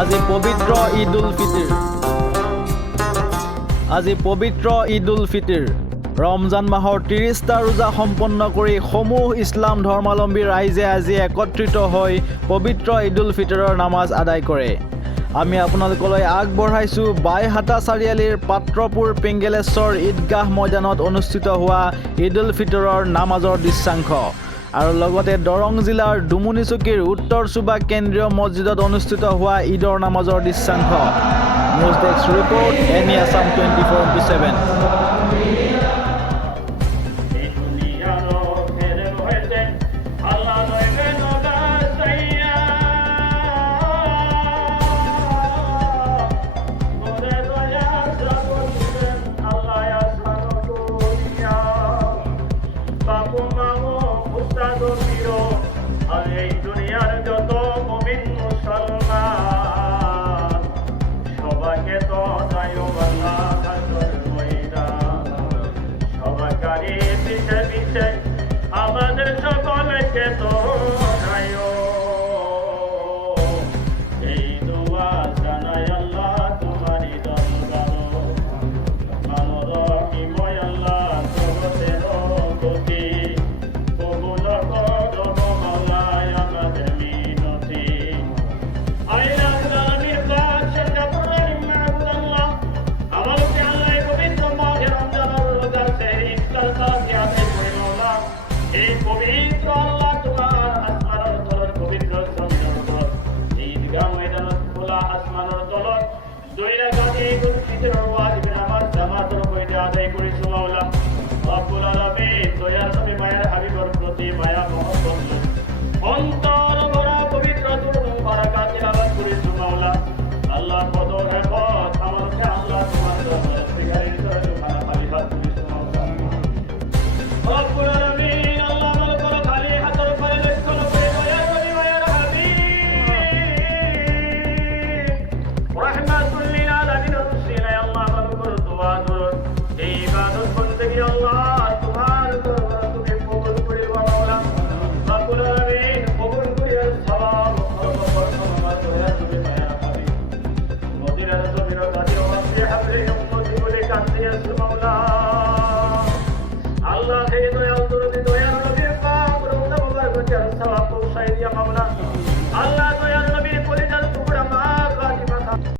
আজি পবিত্ৰ ঈদ উল ফিতৰ ৰমজান মাহৰ 30টা ৰোজা সম্পন্ন কৰি সমূহ ইছলাম ধৰ্মাৱলম্বী ৰাইজে আজি একত্ৰিত হৈ পবিত্ৰ ঈদ উল ফিতৰৰ নামাজ আদায় কৰে। আমি আপোনালোকলৈ আগবঢ়াইছোঁ বাইহাটা চাৰিআলিৰ পাত্ৰপুৰ পিংগেলেশ্বৰ ঈদগাহ ময়দানত অনুষ্ঠিত হোৱা ঈদ উল ফিতৰৰ নামাজৰ দৃশ্যাংশ আৰু লগতে দৰং জিলাৰ ডুমুনিচুকীৰ উত্তৰ চুবা কেন্দ্ৰীয় মছজিদত অনুষ্ঠিত হোৱা ঈদৰ নামাজৰ দৃশ্যাংশ। নিউজ ডেস্ক ৰিপৰ্ট এনি আছাম 24/7। আমাদের সকলকে তো এই দোয়া জানাই আল্লাহ তোমারই দরবারে রহিময় আল্লাহ জগতের গতি কবুল করো মাওলায় আমাদের মিনতি আইনা জালামির বাদশাহ জাবরাইল মাহমুদ আল্লাহ আমাকে আল্লাহ পবিত্র মাহে রমজানের রোজা থেকে ইফতার সাথে আদায় করে মাওলা এই পবিত্র আল্লাহ তোমার আসমানের তলত পবিত্র জমিনের উপর ঈদগাহ ময়দানত খোলা আসমানের তলত দুই রাকাত ঈদ উল ফিতর ওয়াজিব নামাজ জামাতের পড়ে আদায় করেছো মাওলা রব্বুল আলামিন দয়ার নবী মায়ের হাবিবের প্রতি মায়া মহব্বত অন্তর ভরা পবিত্র দুরূদ বারাকাত তিলাওয়াত করেছো মাওলা আল্লাহ কদর হেফাজত আমাকে আল্লাহ তোমার দরবারে ফিরাই করে তোমার হাবিবাত করেছো মাওলা রব্বুল আলামিন Mawla